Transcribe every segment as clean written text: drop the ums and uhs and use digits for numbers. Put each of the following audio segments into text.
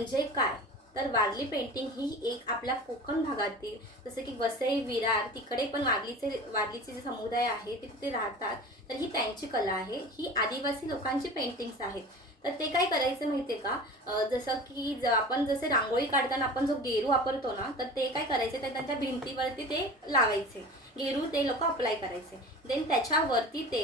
म्हणजे काय? तर वारली पेंटिंग ही एक आपल्या कोकण भागातील, जसे की वसई, विरार तिकडे पण वारलीचे जे समुदाय आहे ते तिथे राहतात. तर ही त्यांची कला आहे. ही आदिवासी लोकांची पेंटिंग्स आहेत. तर ते काय करायचं माहिती आहे का? जसं की आपण जसे रांगोळी काढताना आपण जो गेरू वापरतो ना, तर ते काय करायचे, तर त्यांच्या भिंतीवरती ते लावायचे. गेरू ते लोक अप्लाय करायचे. देन त्याच्यावरती ते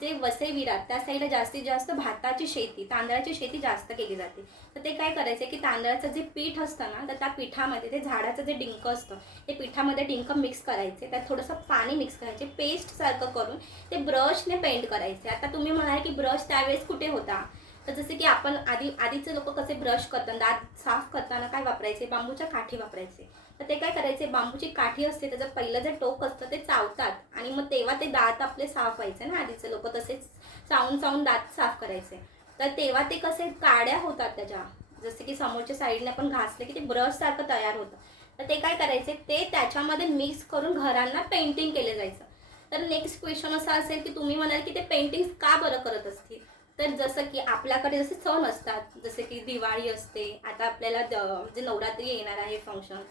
जे वसई विरार त्या साईडला जास्तीत जास्त भाताची शेती, तांदळाची शेती जास्त केली जाते. तर ते काय करायचे की तांदळाचं जे पीठ असतं ना, तर त्या पिठामध्ये ते झाडाचं जे डिंक असतं ते पिठामध्ये डिंक मिक्स करायचे, त्यात थोडंसं पाणी मिक्स करायचे, पेस्टसारखं करून ते ब्रशने पेंट करायचे. आता तुम्ही म्हणाल की ब्रश त्यावेळेस कुठे होता? तर जसे की आपण आधीचे लोक कसे ब्रश करताना, दात साफ करताना काय वापरायचे? बांबूच्या काठी वापरायचे. तर ते काय करायचे, बांबूची काठी असते त्याचं पहिलं जे टोक असतं ते चावतात आणि मग तेव्हा ते दात आपले साफ व्हायचे ना. आधीचे लोक तसेच चावून चावून दात साफ करायचे. तर तेव्हा ते कसे काड्या होतात त्याच्या, जसे की समोरच्या साईडने आपण घासले की ते ब्रश सारखं तयार होतं. तर ते काय करायचे, ते त्याच्यामध्ये मिक्स करून घरांना पेंटिंग केले जायचं. तर नेक्स्ट क्वेश्चन असा असेल की तुम्ही म्हणाल की ते पेंटिंग का बरं करत असतील? तर जसं की आपल्याकडे जसे सण असतात, जसे की दिवाळी असते, आता आपल्याला जे नवरात्री येणार आहे फंक्शन,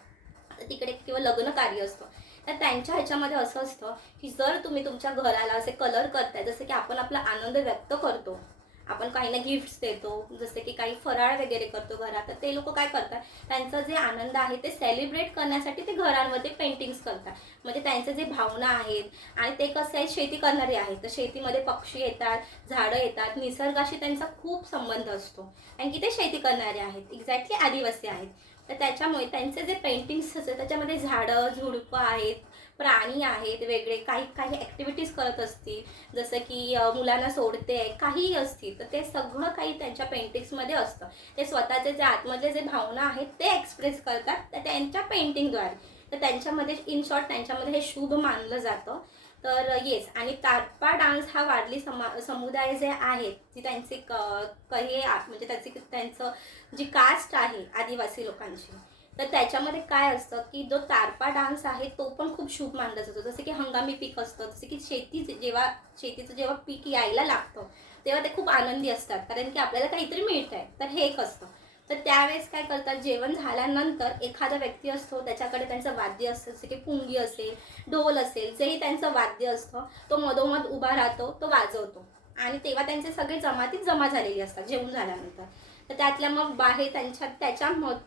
तिकडे किंवा लग्न कार्य असतं. तर त्यांच्या ह्याच्यामध्ये असं असतं की जर तुम्ही तुमच्या घराला असे कलर करताय, जसं की आपण आपला आनंद व्यक्त करतो, आपण काही ना गिफ्ट्स देतो, जसे की काही फराळ वगैरे करतो घरात, तर ते लोक काय करतात, त्यांचा जे आनंद आहे ते सेलिब्रेट करण्यासाठी ते घरांमध्ये पेंटिंग्स करतात. म्हणजे त्यांचे जे भावना आहेत आणि ते कसं आहे, शेती करणारे आहेत, तर शेतीमध्ये पक्षी येतात, झाडं येतात, निसर्गाशी त्यांचा खूप संबंध असतो, कारण की ते शेती करणारे आहेत, एक्झॅक्टली आदिवासी आहेत. तर त्याच्यामुळे त्यांचे जे पेंटिंग्स असतात त्याच्यामध्ये झाडं झुडपं आहेत, प्राणी आहेत वेगळे, काही काही ॲक्टिव्हिटीज करत असतील, जसं की मुलांना सोडते, काहीही असतील, तर ते सगळं काही त्यांच्या पेंटिंग्समध्ये असतं. ते स्वतःचे जे आतमधले जे भावना आहेत ते एक्सप्रेस करतात त्या त्यांच्या पेंटिंगद्वारे. तर त्यांच्यामध्ये इन शॉर्ट त्यांच्यामध्ये हे शुभ मानलं जातं. तर येस, आणि तारपा डान्स हा वारली समुदाय जे आहेत, जी त्यांचे म्हणजे त्यांचं जी कास्ट आहे आदिवासी लोकांची, तर त्याच्यामध्ये काय असतं की जो तारपा डान्स आहे तो पण खूप शुभ मानला जातो. जसं की हंगामी पीक असतं, जसं की शेतीचं जेव्हा पीक यायला लागतं तेव्हा ते खूप आनंदी असतात, कारण की आपल्याला काहीतरी मिळत आहे. तर हे एक असतं. तर त्यावेळेस काय करतात, जेवण झाल्यानंतर एखादा व्यक्ती असतो, त्याच्याकडे त्यांचं वाद्य असतं, जसं की पुंगी असेल, ढोल असेल, जेही त्यांचं वाद्य असतं, तो मधोमध उभा राहतो, तो वाजवतो. आणि तेव्हा त्यांचे सगळे जमातीत जमा झालेली असतात जेवण झाल्यानंतर. तर त्यातल्या मग बाहेर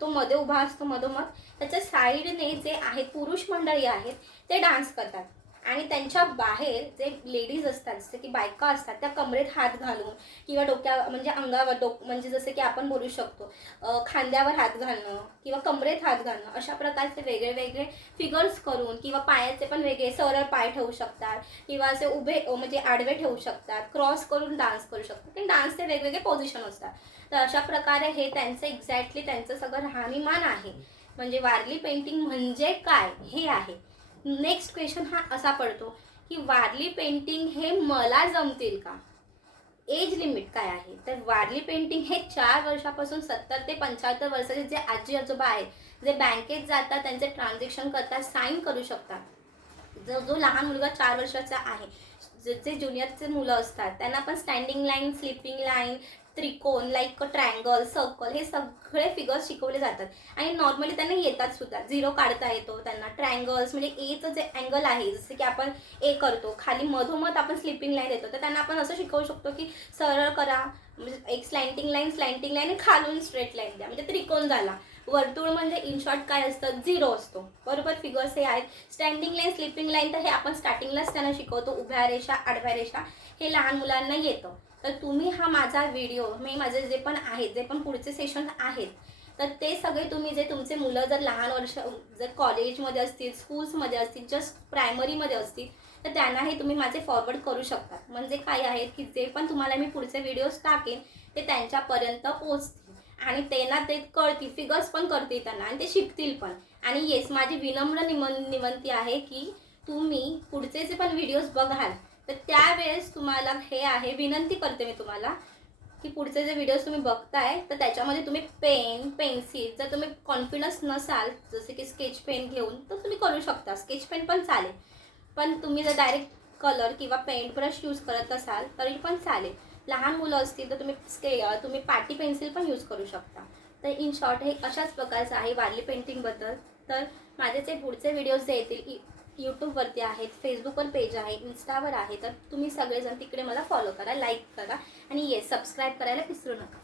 तो मध्ये उभा असतो मधोमध, त्याच्या साईडने जे आहेत पुरुष मंडळी आहेत ते डान्स करतात. आणि त्यांच्या बाहेर जे लेडीज असतात, जसे की बायका असतात, त्या कमरेत हात घालून किंवा म्हणजे अंगावर म्हणजे जसं की आपण बोलू शकतो खांद्यावर हात घालणं किंवा कमरेत हात घालणं, अशा प्रकारचे वेगळे वेगळे फिगर्स करून, किंवा पायाचे पण वेगळे सरळ पाय ठेवू शकतात किंवा असे उभे म्हणजे आडवे ठेवू शकतात, क्रॉस करून डान्स करू शकतात. ते डान्सचे वेगवेगळे पोझिशन असतात. तर अशा प्रकारे हे त्यांचं एक्झॅक्टली त्यांचं सगळं राहणीमान आहे. म्हणजे वारली पेंटिंग म्हणजे काय हे आहे. नेक्स्ट क्वेश्चन हा असा पडतो की वारली पेंटिंग हे मला जमतील का? एज लिमिट काय आहे? तर वारली पेंटिंग हे 4 वर्षापासून 70 ते 75 वर्षाचे जे आजी आजोबा आहेत, जे बँकेत जातात, त्यांचे ट्रान्झॅक्शन करतात, साईन करू शकतात. जो लहान मुलगा 4 वर्षाचा आहे, जे ज्युनियरचे मुलं असतात, त्यांना पण स्टँडिंग लाईन, स्लिपिंग लाईन, त्रिकोण, लाईक ट्रायंगल, सर्कल, हे सगळे फिगर्स शिकवले जातात. आणि नॉर्मली त्यांना येतात सुद्धा. झिरो काढता येतो त्यांना, ट्रायंगल्स म्हणजे एचं जे अँगल आहे, जसं की आपण ए करतो, खाली मधोमध आपण स्लिपिंग लाईन देतो, तर त्यांना आपण असं शिकवू शकतो की सरळ करा, म्हणजे एक स्लँटिंग लाईन आणि खालून स्ट्रेट लाईन द्या, म्हणजे त्रिकोण झाला. वर्तुळ म्हणजे इन शॉर्ट काय असतं, झिरो असतो, बरोबर. फिगर्स हे आहेत. स्टँडिंग लाईन, स्लिपिंग लाईन, तर हे आपण स्टार्टिंगलाच त्यांना शिकवतो. उभ्या रेषा, आडव्या रेषा, हे लहान मुलांना येतं. तर तुम्ही हा माझा व्हिडिओ, माझे जे पण आहेत, जे पण पुढचे सेशन आहेत, तर ते सगळे तुम्ही जे तुमचे मुलं जर लहान जर कॉलेजमध्ये असतील, स्कूल्समध्ये असतील, जस्ट प्रायमरीमध्ये असतील, तर त्यांनाही तुम्ही माझे फॉरवर्ड करू शकता. म्हणजे काय आहे की जे पण तुम्हाला मी पुढचे व्हिडिओज टाकेन ते त्यांच्यापर्यंत पोहोचतील आणि त्यांना ते कळतील, फिगर्स पण करतील त्यांना, आणि ते शिकतील पण. आणि येस, माझी विनम्र विनंती आहे की तुम्ही पुढचे जे पण व्हिडिओज बघाल, तर त्यावेळेस तुम्हाला हे आहे, विनंती करते मी तुम्हाला की पुढचे जे व्हिडिओज तुम्ही बघताय, तर त्याच्यामध्ये तुम्ही पेन, पेन्सिल, जर तुम्ही कॉन्फिडन्स नसाल, जसे की स्केच पेन घेऊन, तर तुम्ही करू शकता. स्केच पेन पण चालेल, पण तुम्ही जर डायरेक्ट कलर किंवा पेंट ब्रश यूज करत असाल तरी पण चालेल. लहान मुलं असतील तर तुम्ही पाटी पेन्सिल पण यूज करू शकता. तर इन शॉर्ट हे अशाच प्रकारचं आहे वारली पेंटिंगबद्दल. तर माझे जे पुढचे व्हिडिओज जे येतील यूट्यूबवरती आहेत, फेसबुकवर पेज आहे, इन्स्टावर आहे, तर तुम्ही सगळेजण तिकडे मला फॉलो करा, लाईक करा आणि येस सबस्क्राईब करायला विसरू नका.